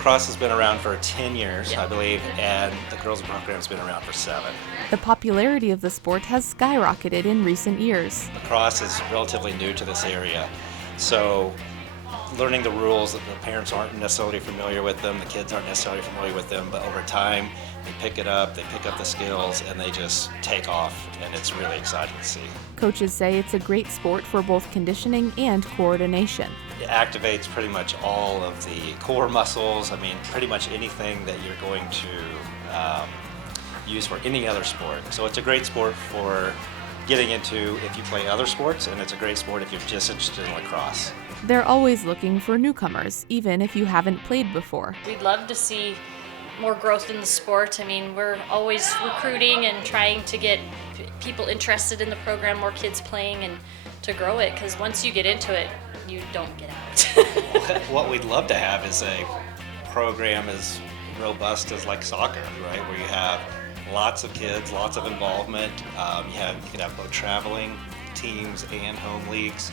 lacrosse has been around for 10 years, Yeah. I believe, and the girls program's been around for 7. The popularity of the sport has skyrocketed in recent years. Lacrosse is relatively new to this area, so learning the rules, that the parents aren't necessarily familiar with them, the kids aren't necessarily familiar with them, but over time they pick it up, they pick up the skills, and they just take off, and it's really exciting to see. Coaches say it's a great sport for both conditioning and coordination. It activates pretty much all of the core muscles. I mean, pretty much anything that you're going to use for any other sport. So it's a great sport for getting into if you play other sports, and it's a great sport if you're just interested in lacrosse. They're always looking for newcomers, even if you haven't played before. We'd love to see more growth in the sport. I mean, we're always recruiting and trying to get people interested in the program, more kids playing, and to grow it, because once you get into it, you don't get out. What we'd love to have is a program as robust as like soccer, right? Where you have lots of kids, lots of involvement. You can have both traveling teams and home leagues,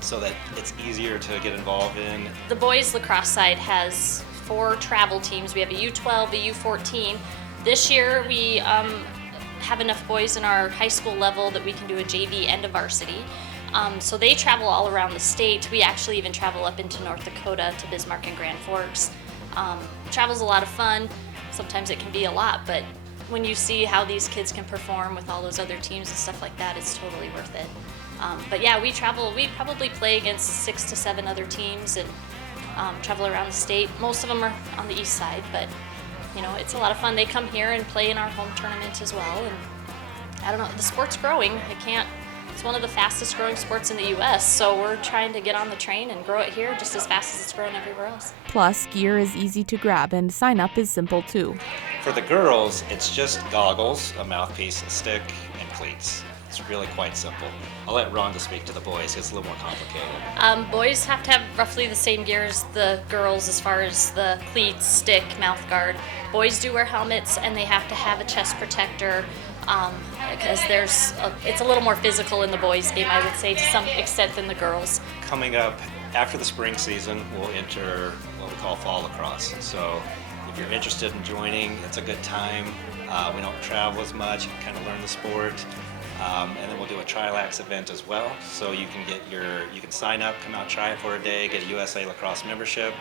so that it's easier to get involved in. The boys lacrosse side has 4 travel teams. We have a U12, a U14. This year we have enough boys in our high school level that we can do a JV and a varsity. So they travel all around the state. We actually even travel up into North Dakota to Bismarck and Grand Forks. Travel's a lot of fun. Sometimes it can be a lot, but when you see how these kids can perform with all those other teams and stuff like that, it's totally worth it. But yeah, we travel. We probably play against 6 to 7 other teams and travel around the state. Most of them are on the east side, but you know, it's a lot of fun. They come here and play in our home tournament as well. And I don't know, the sport's growing. It's one of the fastest growing sports in the U.S., so we're trying to get on the train and grow it here just as fast as it's growing everywhere else. Plus, gear is easy to grab and sign up is simple too. For the girls, it's just goggles, a mouthpiece, a stick, and cleats. It's really quite simple. I'll let Ronda speak to the boys. It's a little more complicated. Boys have to have roughly the same gear as the girls as far as the cleats, stick, mouth guard. Boys do wear helmets, and they have to have a chest protector, because it's a little more physical in the boys' game, I would say, to some extent than the girls. Coming up after the spring season, we'll enter what we call fall lacrosse. So if you're interested in joining, it's a good time. We don't travel as much. You can kind of learn the sport. And then we'll do a Trilax event as well. So you can sign up, come out, try it for a day, get a USA Lacrosse membership,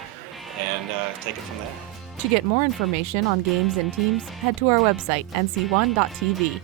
and take it from there. To get more information on games and teams, head to our website, nc1.tv.